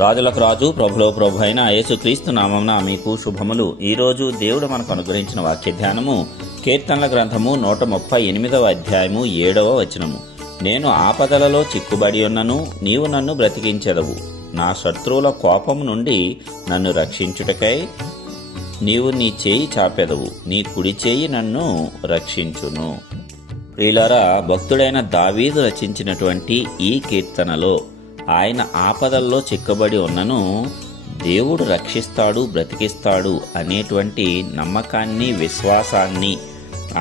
రాజులకు రాజు ప్రభులో ప్రభు అయిన యేసుక్రీస్తు నామమున మీకు శుభములు. ఈ రోజు దేవుడు మనకు అనుగ్రహించిన వాక్య ధ్యానము కీర్తనల గ్రంథము 138వ అధ్యాయము 7వ వచనము. నేను ఆపదలలో చిక్కుబడి ఉన్నను, నీవు నన్ను బ్రతికించెదవు. నా శత్రువుల కోపము నుండి నన్ను రక్షించుటకై నీవు నీ చేయి చాపెదవు, నీ కుడి చేయి నన్ను రక్షించును. ప్రియులారా, భక్తుడైన దావీదు రచించినటువంటి ఈ కీర్తనలో ఆయన ఆపదల్లో చిక్కబడి ఉన్నను దేవుడు రక్షిస్తాడు, బ్రతికిస్తాడు అనేటువంటి నమ్మకాన్ని, విశ్వాసాన్ని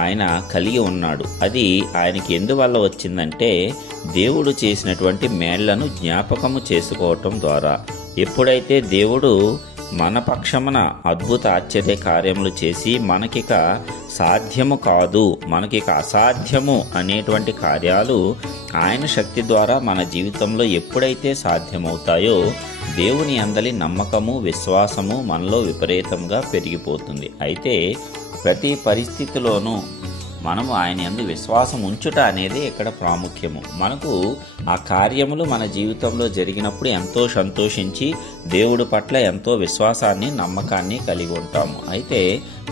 ఆయన కలిగి ఉన్నాడు. అది ఆయనకి ఎందువల్ల వచ్చిందంటే దేవుడు చేసినటువంటి మేళ్లను జ్ఞాపకము చేసుకోవటం ద్వారా. ఎప్పుడైతే దేవుడు మన పక్షమున అద్భుత ఆశ్చర్య కార్యములు చేసి మనకిక సాధ్యము కాదు, మనకిక అసాధ్యము అనేటువంటి కార్యాలు ఆయన శక్తి ద్వారా మన జీవితంలో ఎప్పుడైతే సాధ్యమవుతాయో దేవుని అందలి నమ్మకము, విశ్వాసము మనలో విపరీతంగా పెరిగిపోతుంది. అయితే ప్రతి పరిస్థితిలోనూ మనము ఆయన యందు విశ్వాసం ఉంచుట అనేది ఇక్కడ ప్రాముఖ్యము. మనకు ఆ కార్యములు మన జీవితంలో జరిగినప్పుడు ఎంతో సంతోషించి దేవుడి పట్ల ఎంతో విశ్వాసాన్ని, నమ్మకాన్ని కలిగి ఉంటాము. అయితే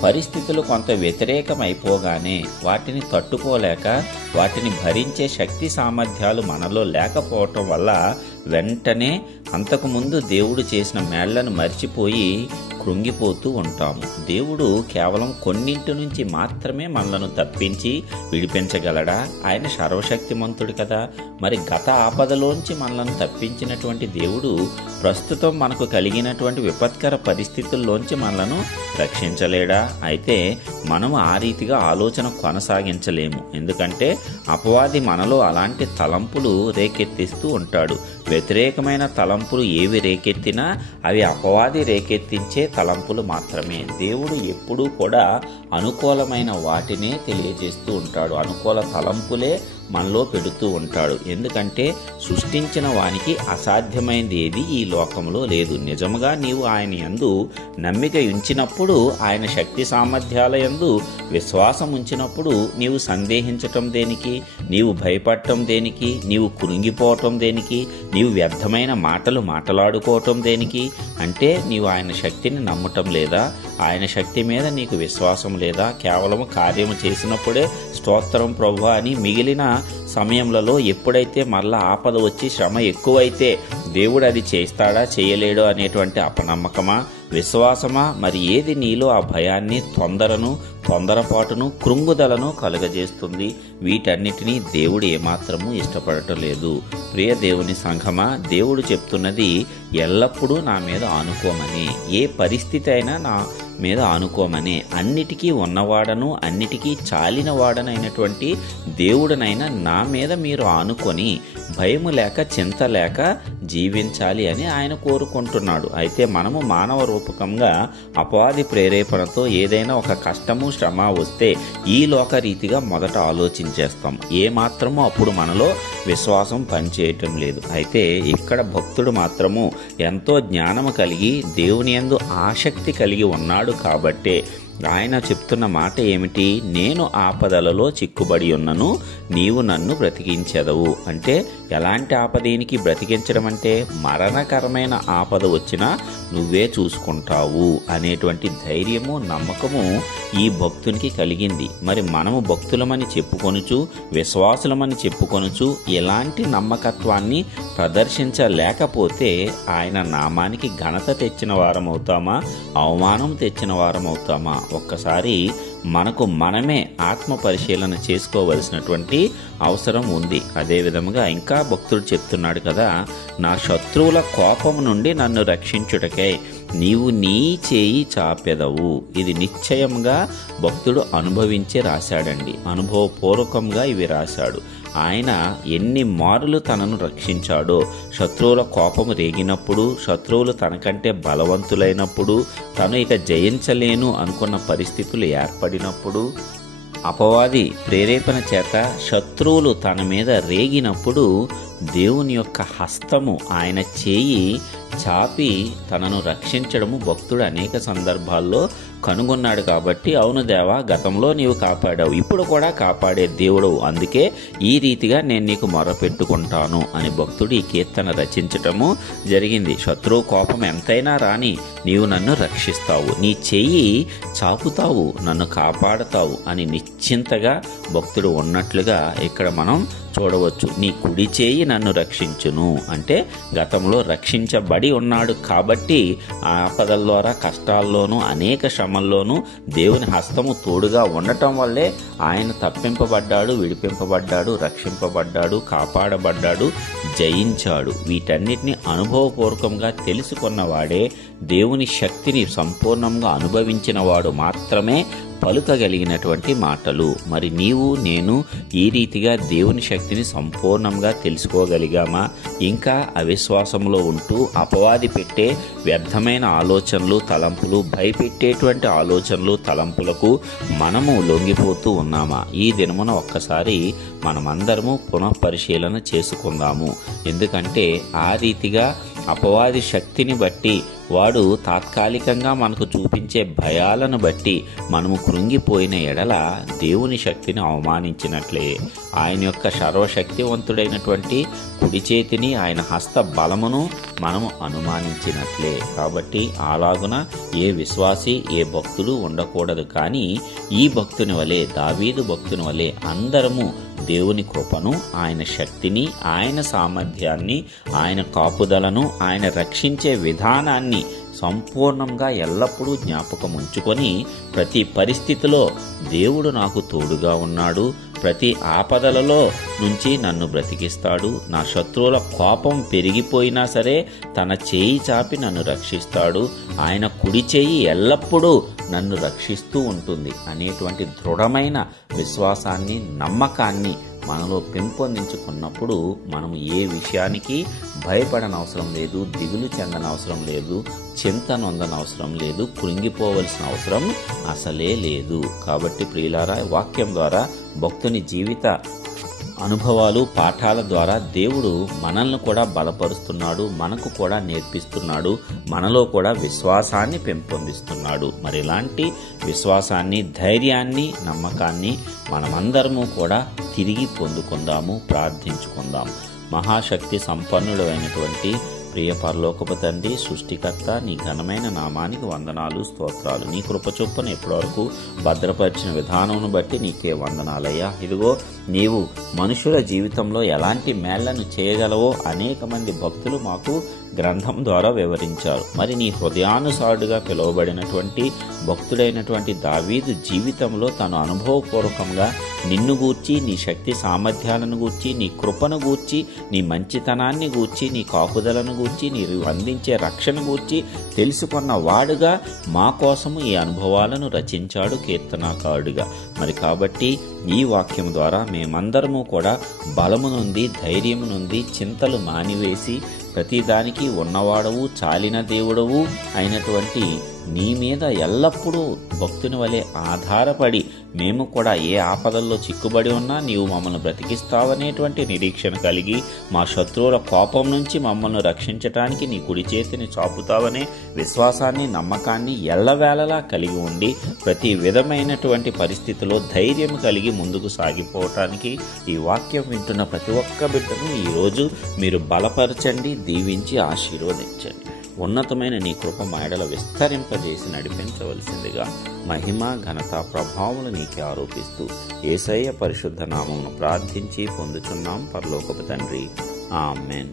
పరిస్థితులు కొంత వ్యతిరేకమైపోగానే వాటిని తట్టుకోలేక, వాటిని భరించే శక్తి సామర్థ్యాలు మనలో లేకపోవటం వల్ల వెంటనే అంతకుముందు దేవుడు చేసిన మేళ్లను మర్చిపోయి కృంగిపోతూ ఉంటాము. దేవుడు కేవలం కొన్నింటి నుంచి మాత్రమే మనలను తప్పించి విడిపించగలడా? ఆయన సర్వశక్తిమంతుడు కదా. మరి గత ఆపదలోంచి మనలను తప్పించినటువంటి దేవుడు ప్రస్తుతం మనకు కలిగినటువంటి విపత్కర పరిస్థితుల్లోంచి మనలను రక్షించలేడా? అయితే మనము ఆ రీతిగా ఆలోచన కొనసాగించలేము. ఎందుకంటే అపవాది మనలో అలాంటి తలంపులు రేకెత్తిస్తూ ఉంటాడు. వ్యతిరేకమైన తలంపులు ఏవి రేకెత్తినా అవి అపవాది రేకెత్తించే తలంపులు మాత్రమే. దేవుడు ఎప్పుడూ కూడా అనుకూలమైన వాటినే తెలియజేస్తూ ఉంటాడు. అనుకూల తలంపులే మనలో పెడుతూ ఉంటాడు. ఎందుకంటే సృష్టించిన వానికి అసాధ్యమైనది ఏది ఈ లోకంలో లేదు. నిజముగా నీవు ఆయన యందు నమ్మిక ఉంచినప్పుడు, ఆయన శక్తి సామర్థ్యాల యందు విశ్వాసం ఉంచినప్పుడు నీవు సందేహించటం దేనికి? నీవు భయపడటం దేనికి? నీవు కురింగిపోవటం దేనికి? నీవు వ్యర్థమైన మాటలు మాట్లాడుకోవటం దేనికి? అంటే నీవు ఆయన శక్తిని నమ్మటం లేదా? ఆయన శక్తి మీద నీకు విశ్వాసం లేదా? కేవలం కార్యము చేసినప్పుడే స్తోత్రం ప్రభువా అని మిగిలిన సమయంలో ఎప్పుడైతే మరలా ఆపద వచ్చి శ్రమ ఎక్కువైతే దేవుడు అది చేస్తాడా, చేయలేడో అనేటువంటి అపనమ్మకమా, విశ్వాసమా? మరి ఏది నీలో ఆ భయాన్ని, తొందరపాటును, కృంగుదలను కలుగజేస్తుంది? వీటన్నిటినీ దేవుడు ఏమాత్రము ఇష్టపడటం లేదు. ప్రియ దేవుని సంఘమా, దేవుడు చెప్తున్నది ఎల్లప్పుడూ నా మీద ఆనుకోమని. ఏ పరిస్థితి అయినా నా మీద ఆనుకోమని. అన్నిటికీ ఉన్నవాడను, అన్నిటికీ చాలినవాడనైనటువంటి దేవుడనైనా నా మీద మీరు ఆనుకొని భయము లేక, చింత లేక జీవించాలి అని ఆయన కోరుకుంటున్నాడు. అయితే మనము మానవ రూపకంగా అపవాది ప్రేరేపణతో ఏదైనా ఒక కష్టము, శ్రమ వస్తే ఈ లోక రీతిగా మొదట ఆలోచించేస్తాం. ఏమాత్రము అప్పుడు మనలో విశ్వాసం పనిచేయటం లేదు. అయితే ఇక్కడ భక్తుడు మాత్రము ఎంతో జ్ఞానము కలిగి దేవుని యందు ఆసక్తి కలిగి ఉన్నాడు కాబట్టే ఆయన చెప్తున్న మాట ఏమిటి? నేను ఆపదలలో చిక్కుబడి ఉన్నను, నీవు నన్ను బ్రతికించెదవు. అంటే ఎలాంటి ఆపదేనికి బ్రతికించడం అంటే మరణకరమైన ఆపద వచ్చినా నువ్వే చూసుకుంటావు అనేటువంటి ధైర్యము, నమ్మకము ఈ భక్తునికి కలిగింది. మరి మనము భక్తులమని చెప్పుకొనుచు, విశ్వాసులమని చెప్పుకొనుచు ఎలాంటి నమ్మకత్వాన్ని ప్రదర్శించలేకపోతే ఆయన నామానికి ఘనత తెచ్చిన వారమవుతామా, అవమానం తెచ్చిన వారమవుతామా? ఒక్కసారి మనకు మనమే ఆత్మ పరిశీలన చేసుకోవలసినటువంటి అవసరం ఉంది. అదే విధముగా ఇంకా భక్తుడు చెప్తున్నాడు కదా, నా శత్రువుల కోపం నుండి నన్ను రక్షించుటకై నీవు నీ చేయి చాపెదవు. ఇది నిశ్చయంగా భక్తుడు అనుభవించి రాశాడండి. అనుభవపూర్వకంగా ఇవి రాశాడు. ఆయన ఎన్ని మారులు తనను రక్షించాడో. శత్రువుల కోపము రేగినప్పుడు, శత్రువులు తనకంటే బలవంతులైనప్పుడు, తను ఇక జయించలేను అనుకున్న పరిస్థితులు ఏర్పడినప్పుడు, అపవాది ప్రేరేపణ చేత శత్రువులు తన మీద రేగినప్పుడు దేవుని యొక్క హస్తము, ఆయన చేయి చాపి తనను రక్షించడము భక్తుడు అనేక సందర్భాల్లో కనుగొన్నాడు కాబట్టి, అవును దేవా, గతంలో నీవు కాపాడావు, ఇప్పుడు కూడా కాపాడే దేవుడవు, అందుకే ఈ రీతిగా నేను నీకు మొరపెట్టుకుంటాను అని భక్తుడు ఈ కీర్తన రచించటము జరిగింది. శత్రువు కోపం ఎంతైనా రాని నీవు నన్ను రక్షిస్తావు, నీ చెయ్యి చాపుతావు, నన్ను కాపాడతావు అని నిశ్చింతగా భక్తుడు ఉన్నట్లుగా ఇక్కడ మనం చూడవచ్చు. నీ కుడి చేయి నన్ను రక్షించును అంటే గతంలో రక్షించబడి ఉన్నాడు కాబట్టి ఆపదల ద్వారా, కష్టాల్లోనూ, అనేక శ్రమల్లోనూ దేవుని హస్తము తోడుగా ఉండటం వల్లే ఆయన తప్పింపబడ్డాడు, విడిపింపబడ్డాడు, రక్షింపబడ్డాడు, కాపాడబడ్డాడు, జయించాడు. వీటన్నిటిని అనుభవపూర్వకంగా తెలుసుకున్నవాడే, దేవుని శక్తిని సంపూర్ణంగా అనుభవించిన వాడు మాత్రమే పలుకగలిగినటువంటి మాటలు. మరి నీవు, నేను ఈ రీతిగా దేవుని శక్తిని సంపూర్ణంగా తెలుసుకోగలిగామా? ఇంకా అవిశ్వాసంలో ఉంటూ అపవాది పెట్టే వ్యర్థమైన ఆలోచనలు, తలంపులు, భయపెట్టేటువంటి ఆలోచనలు, తలంపులకు మనము లొంగిపోతూ ఉన్నామా? ఈ దినమున ఒక్కసారి మనమందరము పునఃపరిశీలన చేసుకుందాము. ఎందుకంటే ఆ రీతిగా అపవాది శక్తిని బట్టి, వాడు తాత్కాలికంగా మనకు చూపించే భయాలను బట్టి మనము కృంగిపోయిన ఎడల దేవుని శక్తిని అవమానించినట్లే. ఆయన యొక్క సర్వశక్తివంతుడైనటువంటి కుడి చేతిని, ఆయన హస్త బలమును మనము అనుమానించినట్లే. కాబట్టి అలాగున ఏ విశ్వాసి, ఏ భక్తుడు ఉండకూడదు. కానీ ఈ భక్తుని వలె, దావీదు భక్తుని వలె అందరము దేవుని కృపను, ఆయన శక్తిని, ఆయన సామర్థ్యాన్ని, ఆయన కాపుదలను, ఆయన రక్షించే విధానాన్ని సంపూర్ణంగా ఎల్లప్పుడూ జ్ఞాపకం ఉంచుకొని ప్రతి పరిస్థితిలో దేవుడు నాకు తోడుగా ఉన్నాడు, ప్రతి ఆపదలలో నుంచి నన్ను బ్రతికిస్తాడు, నా శత్రువుల కోపం పెరిగిపోయినా సరే తన చేయి చాపి నన్ను రక్షిస్తాడు, ఆయన కుడి చేయి ఎల్లప్పుడూ నన్ను రక్షిస్తూ ఉంటుంది అనేటువంటి దృఢమైన విశ్వాసాన్ని, నమ్మకాన్ని మనలో పెంపొందించుకున్నప్పుడు మనము ఏ విషయానికి భయపడనవసరం లేదు, దిగులు చెందనవసరం లేదు, చింత నొందనవసరం లేదు, కృంగిపోవలసిన అవసరం అసలే లేదు. కాబట్టి ప్రియులారా, వాక్యం ద్వారా, భక్తుని జీవిత అనుభవాలు, పాఠాల ద్వారా దేవుడు మనల్ని కూడా బలపరుస్తున్నాడు, మనకు కూడా నేర్పిస్తున్నాడు, మనలో కూడా విశ్వాసాన్ని పెంపొందిస్తున్నాడు. మరి ఇలాంటి విశ్వాసాన్ని, ధైర్యాన్ని, నమ్మకాన్ని మనమందరము కూడా తిరిగి పొందుకుందాము, ప్రార్థించుకుందాం. మహాశక్తి సంపన్నుడు అయినటువంటి ప్రియ పరలోకపు తండ్రి, సృష్టికర్త, నీ ఘనమైన నామానికి వందనాలు, స్తోత్రాలు. నీ కృప చొప్పున ఇప్పటివరకు భద్రపరిచిన విధానమును బట్టి నీకే వందనాలయ్యా. ఇదిగో నీవు మనుషుల జీవితంలో ఎలాంటి మేళ్లను చేయగలవో అనేక మంది భక్తులు మాకు గ్రంథం ద్వారా వివరించారు. మరి నీ హృదయానుసారుడుగా పిలువబడినటువంటి భక్తుడైనటువంటి దావీదు జీవితంలో తను అనుభవపూర్వకంగా నిన్ను గూర్చి, నీ శక్తి సామర్థ్యాలను గూర్చి, నీ కృపను గూర్చి, నీ మంచితనాన్ని గూర్చి, నీ కాపుదలను గూర్చి, నీ అందించే రక్షణ గూర్చి తెలుసుకున్న వాడుగా మా కోసము ఈ అనుభవాలను రచించాడు కీర్తనాకారుడిగా. మరి కాబట్టి ఈ వాక్యం ద్వారా మేమందరము కూడా బలము నుండి, ధైర్యము నుండి, చింతలు మానివేసి ప్రతిదానికి ఉన్నవాడవు, చాలిన దేవుడవు అయినటువంటి నీ మీద ఎల్లప్పుడూ భక్తుని వలె ఆధారపడి మేము కూడా ఏ ఆపదల్లో చిక్కుబడి ఉన్నా నీవు మమ్మల్ని బ్రతికిస్తావనేటువంటి నిరీక్షణ కలిగి, మా శత్రువుల కోపం నుంచి మమ్మల్ని రక్షించటానికి నీ కుడి చేతిని చాపుతావనే విశ్వాసాన్ని, నమ్మకాన్ని ఎల్లవేళలా కలిగి ఉండి ప్రతి విధమైనటువంటి పరిస్థితిలో ధైర్యం కలిగి ముందుకు సాగిపోవటానికి ఈ వాక్యం వింటున్న ప్రతి ఒక్క బిడ్డను ఈరోజు మీరు బలపరచండి, దీవించి ఆశీర్వదించండి. ఉన్నతమైన నీ కృప మాయడల విస్తరింపజేసి నడిపించవలసిందిగా మహిమ, ఘనత, ప్రభావములు నీకే ఆరోపిస్తూ యేసయ్య పరిశుద్ధ నామమును ప్రార్థించి పొందుచున్నాం పరలోకపు తండ్రి. ఆమేన్.